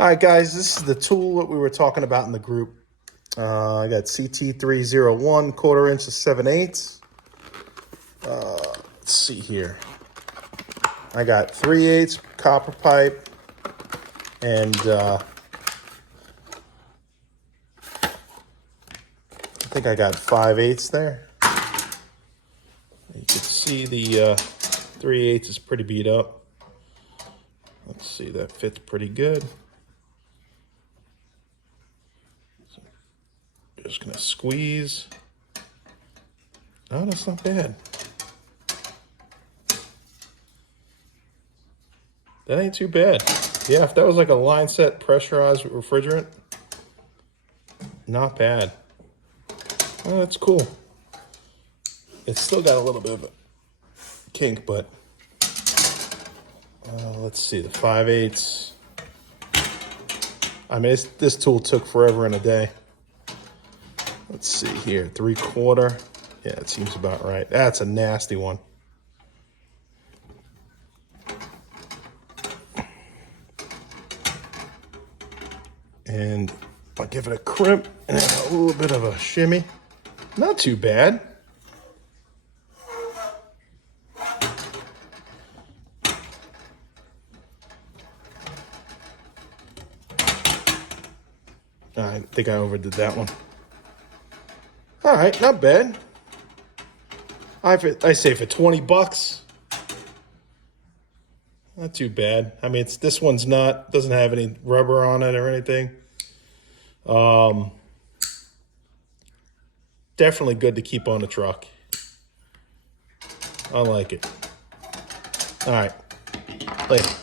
All right, guys, this is the tool that we were talking about in the group. I got CT301, 1/4 inch to 7/8. Let's see here. I got 3/8 copper pipe and I think I got 5/8 there. You can see the 3/8 is pretty beat up. Let's see, that fits pretty good. So just gonna squeeze. Oh, that's not bad. That ain't too bad. Yeah, if that was like a line set pressurized refrigerant, not bad. Oh, that's cool. It's still got a little bit of a kink, but let's see, the 5/8. I mean, this tool took forever and a day. Let's see here, 3/4. Yeah, it seems about right. That's a nasty one. And I'll give it a crimp and a little bit of a shimmy. Not too bad. I think I overdid that one. All right, not bad. I say for 20 bucks. Not too bad. I mean, this one's doesn't have any rubber on it or anything. Definitely good to keep on the truck. I like it. All right, later.